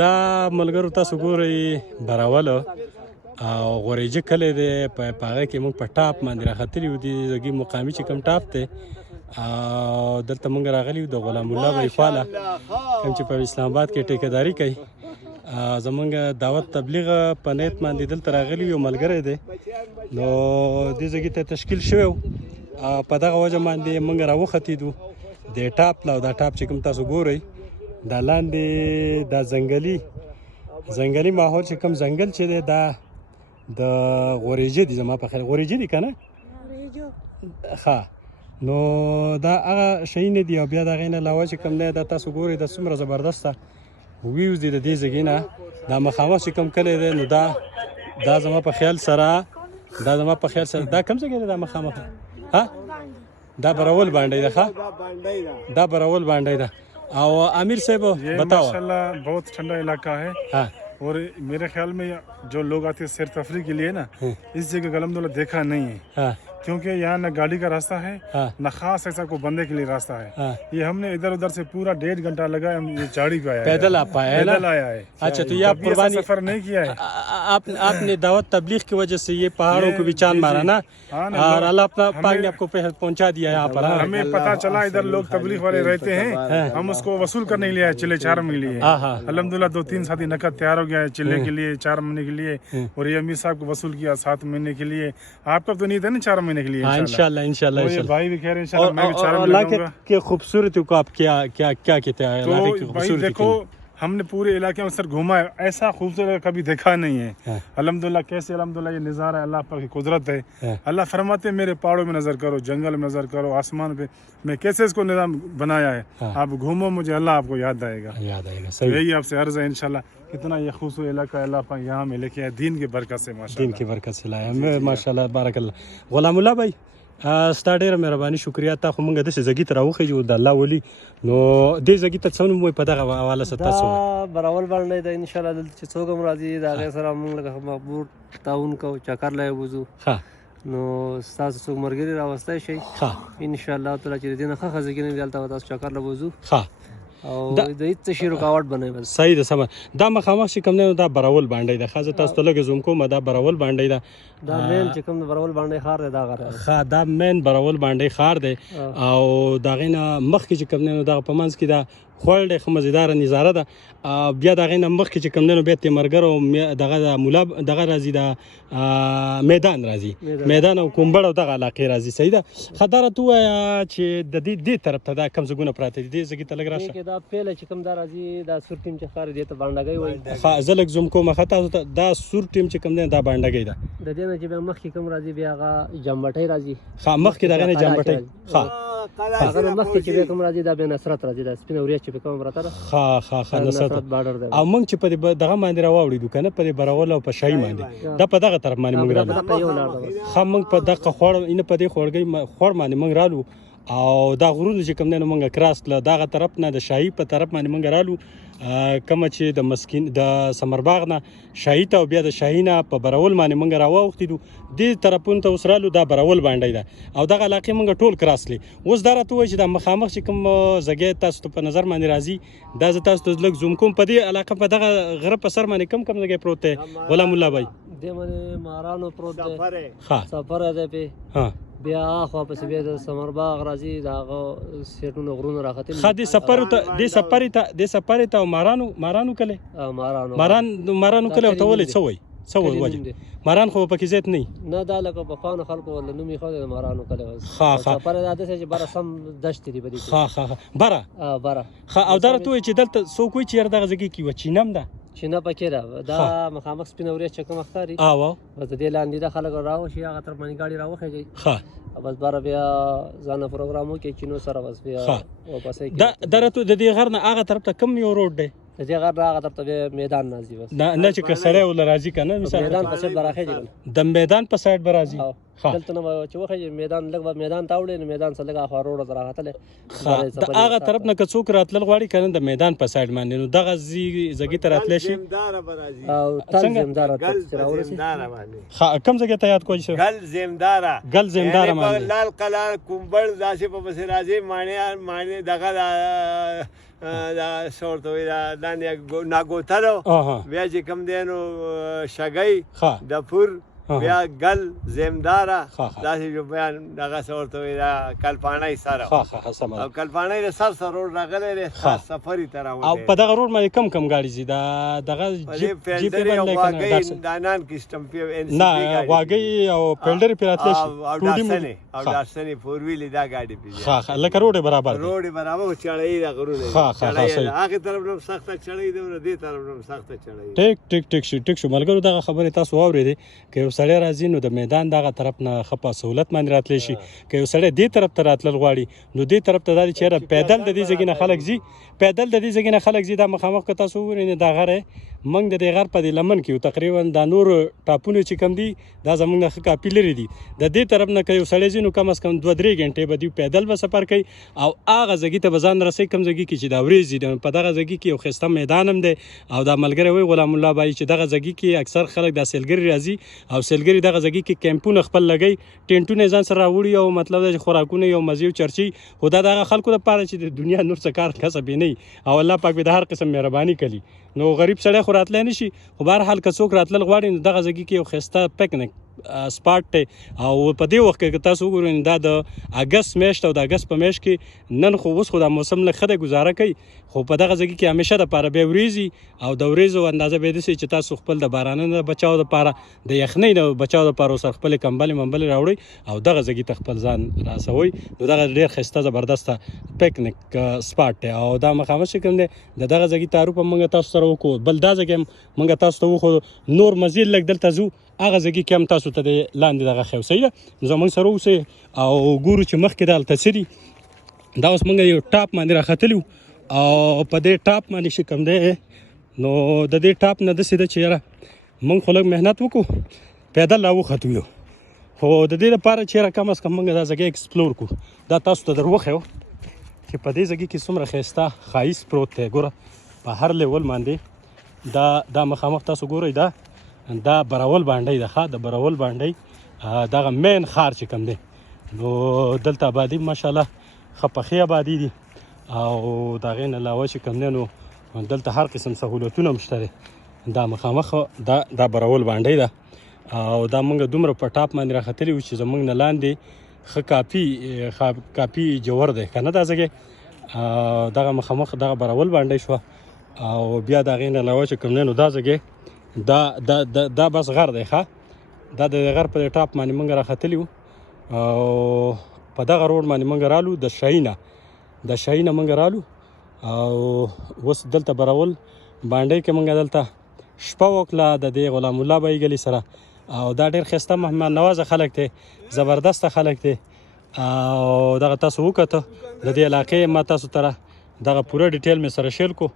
دا ملګرو تاسو ګورئ براول او غوریجه کلی دی په هغه کې موږ په ټاپ باندې راختلي یو د زګي مقامي چې کوم ټاپ دی او دلته موږ راغلي یو د غلام الله بی خواله کوم چې په اسلام آباد کې ټیکهداري کوي زمونږ دعوت تبلیغ په نیت باندې دلته راغلي یو ملګری دی نو دې ځای ته تشکیل شوی په دغه وجه باندې موږ راوختېدو د ټاپ لا دا ټاپ چې کوم تاسو ګورئ دا لاندې دا ځنګلي ماحول چې کوم ځنګل چې دی دا د غوریجه دي زما په خیال غوریجه دي که نه ښه نو دا هغه شیونه دي او بیا د هغې نه علاوه چې کوم دی دا تاسو ګورئ دا څومره زبردسته ویوز دي د دې ځایګې نه دا مخامخ چې کوم کلی دی نو دا زما په خیال سره دا کوم ځای دی دا مخامخ ها دا براول بانډی ده ښه دا براول بانډی ده او امیر صاحب बताओ माशाल्लाह बहुत ठंडा इलाका है हाँ और मेरे ख्याल में जो लोग आते हैं सैर तफरी के लिए ना इस जगह अलहमदुलिल्लाह देखा नहीं है हाँ क्योंकि यहाँ न गाड़ी का रास्ता है हाँ न खास ऐसा कोई बंदे के लिए रास्ता है हाँ ये हमने इधर उधर से पूरा 1.5 घंटा लगा हम ये झाड़ी पे आया पैदल आप आए हैं ना पैदल आया है अच्छा तो ये आप कभी ऐसा कुर्बानी सफर नहीं किया है आपने दावत तबलीग की वजह से ये पहाड़ों को भी चांद मारा ना हाँ ना, और अल्लाह अपना पाक ने आपको पहुंचा दिया है यहाँ पर हाँ? हमें पता चला इधर लोग तबलीग वाले रहते हैं हम उसको वसूल करने के लिए आए चिल्ले चारम के लिए हाँ हाँ अल्हम्दुलिल्लाह 2-3 साथी नकद तैयार हो गया है चिल्ले के लिए 4 महीने के लिए और ये अमीर साहब को वसूल किया 7 महीने के लिए आपका तो नहीं था ना 4 महीने के लिए हाँ इंशाल्लाह इंशाल्लाह ये भाई भी कह रहे हैं इंशाल्लाह मैं भी 4 और महीने अल्लाह के खूबसूरती को आप क्या क्या क्या कहते हैं अल्लाह की तो भाई खूबसूरती देखो हमने पूरे इलाके में सर घूमा है ऐसा खूबसूरत कभी देखा नहीं है हाँ। अल्हम्दुलिल्लाह कैसे अल्हम्दुलिल्लाह ये नज़ारा है अल्लाह पाक की कुदरत है हाँ। अल्लाह फरमाते हैं मेरे पहाड़ों में नज़र करो जंगल में नज़र करो आसमान पे मैं कैसे इसको निज़ाम बनाया है हाँ। आप घूमो मुझे अल्लाह आपको याद आएगा याद आएगा तो सही यही आपसे अर्ज है इंशाल्लाह कितना ये खूबसूरत इलाका है, अल्लाह पाक यहाँ में लेके आए दीन की बरकत से दिन माशाल्लाह की बरकत से लाया माशाल्लाह बारकल्लाह غلام الله भाई ستا ډېره مهرباني شکریا تا خو مونږ داسې ځګي ته راوخېجو د الله ولي نو دې ځګي ته څه نوم وایي په دغه حواله سره تاسو دا براول باندې د ان شاء الله دلته چې څوک هم راځي د هغې سره موږ لکه مقبول تعاون کوو چکر لا یې وځو ښه نو ستاسو څوک ملګري راوستی شئ ښه ان شاء الله تعالی چې د دې نه ښه ښه ځایونه وي هلته به تاسو چکر له وځو ښه او د هېڅ څه شي رکاوټ به نه وي بس صحیح ده سمه دا مخامخ چې کوم دی نو دا براول باندې ده ښه زه تاسو ته لږ زوم کوم دا براول باندې ده دا مین چې کوم د براول باندې ښار دی دا غره ښه دا مین براول باندې ښار دی او د هغې نه مخکې چې کوم دی نو دغه په منځ کې دا خوړ دی ښه مزیداره نظاره ده بیا د هغې نه مخکې چې کوم دی نو بیا تیمرګر او دغه د مولا دغه راځي د میدان راځي میدان او کومبړ او دغه علاقې راځي صحیح ده ښه دا راته ووایه چې د دې طرف ته دا کوم ځایونه پراته دي دې ځایګي ته لږ راشه دا پیله چې کوم دا راځي دا سور ټیم چې ښار دی ته بانډګۍ وایي ښه زه لږ زوم کوم ښه تاسو ته دا سور ټیم چې کوم دی دا بانډګۍ ده د دې نه چې بیا مخکې کوم راځي بیا هغه جامبټۍ راځي ښه مخکې د هغې نه جامبټۍ ښه هغه نه مخکې چې بیا کوم راځي دا بیا نصرت راځي دا سپینه وریځ چې په کوم پرته ده ښه نصرت بارډر دی او موږ چې په دغه باندې راواوړېدو که نه په دې براول او په شاهي باندې دا په دغه طرف باندې موږ رالو ښه موږ په دغه خوړ اینه په دې خوړ باندې موږ رالو او دا غرونه چې کوم دی نو موږ کراس کړه دغه طرف نه د شاهي په طرف باندې موږ رالو کومه چې د مسکین د سمرباغ نه شاهي ته او بیا د شاهي نه په براول باندې موږ راواوښتېدو دې طرفونو ته اوس رالو دا براول باندې ده او دغه علاقې موږ ټول کراس کړې اوس دا راته ووایي چې دا مخامخ چې کوم ځګی تاسو ته په نظر باندې راځي دا زه تاسو ته لږ زوم کوم په دې علاقه په دغه غره په سر باندې کوم ځګی پروت دی غلام الله بھائی دې باندې مارانو پروت دی ښه سفر دی پې ها بیا خوا پسې بیا د سمرباغ راځي د هغه سیټونو غرونه راختلي ښه دې سفرې ته مارانو کلی مارانو کلی ورته ولې څه وایي څه وایي وجه ماران خو پکې زیات نه نه دا لکه پخوانو خلکو له نوم یې ښه د مارانو کلی ښه سفر دا داسې چې بره سم دشتې دي په دې کې ښه بره بره ښه او دا راته وایي چې دلته څوک وایي چې یاره دغه ځای کې یوه چینه هم ده چینه پکې ده دا مخامخ سپینه وریځ چې کومه ښکاري بس د دې لاندې د خلک راوشي هغه طرف باندې ګاډي راوخېږي ښه بس باره بیا ځانه پروګرام وکړي چینو سره بس بیا واپسې دا راته د دې غر نه هغه طرف ته کوم یو روډ دی د دې غر نه هغه طرف ته بیا میدان راځي بس نه چې که سړی ول راځي که نه مثال میدان په سایډ به راخېږي د میدان په سایډ به راځي دلته نه به چې وخېږي میدان لږ به میدان ته اوړې نو میدان څخه لږ اخوا روډ ته راختلی د هغه طرف نه که څوک راتلل غواړي که نه د میدان په سایډ باندې نو دغه ځګي ته راتلی شي او تل زمداره چې راورسي کوم ځای ته یاد کوی شو گل زمداره باندې لال قلعه کومبړ داسې په پسې راځي معنی دغه دا څه ورته وایي دا لاندې ناګوتلو بیا چې کوم دی نو شګۍ دپور بیا ګل زمداره داسې جو بیان دغه څه ورته وایي دا کلپاڼۍ سره او کلپاڼۍ د سر سره روډ راغلی دی خاص سفري ته راوتی او په دغه روډ باندې کم کم ګاډي ځي دغه فیلډرې او غواګۍ دا نان کسټم نه غواګۍ او فیلډرې پرې راتلی شي او دارسنې فور ویلې دا ګاډي پېژني ښه لکه روډ یې برابر روډ یې برابر خو چړۍ د غرونه هغې طرف نه هم سخته چړۍ ده دې طرف نه هم سخته چړۍ ټیک شو ملګرو دغه خبرې تاسو واورېدې که یو سړی راځي نو د میدان دغه طرف نه ښه په سهولت باندې راتلی شي که یو سړی دې طرف ته راتلل غواړي نو دې طرف ته دا دی چې یاره پیدل د دې ځایږي نه خلک ځي دا مخامخ که تاسو وګورئ دا غر موږ د دې غر په دې لمن کې تقریبا دا نور ټاپونه چې کم دي دا زموږ نه ښه کافي لرې دي د دې طرف نه که یو سړی ځي نو کم از کم 2-3 غنټې به دوی پیدل به سفر کوي او هغه ځایږي ته به ځان رسوي کوم ځایږي کې چې دا وریځ دي په دغه ځایږي کې یو ښایسته میدان هم دی او دا ملګری وایي غلام الله بایي چې دغه ځایږي کې اکثر خلک دا سیلګري راځي او سیلګري دغه ځایږي کې کیمپونه خپل لګوي ټینټونه یې ځان سره راوړي او مطلب دا چې خوراکونه یو مزې او چرچي خو دا دغه خلکو دپاره چې د دنیا نور څه کار کسب یې نه وي او الله پاک به د هر قسم مهرباني کوي نو غریب سړی خو راتلی نه شي خو بهرحال که څوک راتلل غواړي نو دغه ځایږي کې یو ښایسته پکنیک سپاټ دی او په دې وخت کې که تاسو وګورئ دا د اګست میاشت او د اګست په میاشت کې نن خو اوس خو دا موسم لږ ښه دی ګزاره کوي خو په دغه ځایږي کې همیشه دپاره بیا وریځي او د وریځو اندازه به یې داسې چې تاسو خپل د بارانه نه بچاو دپاره د یخنۍ نه بچاو دپاره ورسره خپلې کمبلې ممبلې راوړئ او دغه ځایږي ته خپل ځان راسوئ نو دغه ډېر ښایسته زبردسته پکنیک سپاټ دی او دا مخامخ چې کوم دی د دغه ځایږي تعارف هم موږ تاسو سره وکړو بل دا ځایږي هم موږ تاسو ته وښودو نور مزید لږ دلته ځو هغه ځایږي کې هم تاسو ته د لاندې دغه ښه صحیح ده نو زموږ سره اوسئ او ګورو چې مخکې دلته څه دي دا اوس موږ یو ټاپ باندې راختلي وو او په دې ټاپ باندې چې کوم دی نو د دې ټاپ نه داسې ده چې یاره موږ خو لږ محنت وکړو پیدل راوختو یو خو د دې لپاره چې یاره کم از کم موږ دا ځایږي ایکسپلور کړو دا تاسو ته در وښیو چې په دې ځایږي کې څومره ښایسته ښایست پروت دی ګوره په هر لیول باندې دا مخامخ تاسو ګورئ دا برول باندې ده ښه د برول باندې دغه مین ښار چې کوم دی نو دلته آبادي ماشاءالله ښه پخې آبادي دي او د هغې نه علاوه چې کوم دی نو دلته هر قسم سهولتونه هم شته دی دا مخامخ دا برول باندې ده او دا موږ دومره په ټاپ باندې راختلي وو چې زموږ نه لاندې ښه کافي جوور دی که نه دا ځایږی دغه مخامخ دغه برول باندې شوه او بیا د هغې نه علاوه چې کوم دی نو دا ځایږی دا بس غر دی ښه دا د غر په ټاپ باندې موږ راختلي وو او په دغه روډ باندې موږ رالو د شاهي نه موږ رالو او اوس دلته برول باندې کې موږ دلته شپه وکړه د دې غلام الله بایي ګلي سره او دا ډېر ښایسته مهمان نوازه خلک دی زبردسته خلک دی او دغه تاسو وکته د دې علاقې ما تاسو ته دغه پوره ډیټیل مې سره شیر کو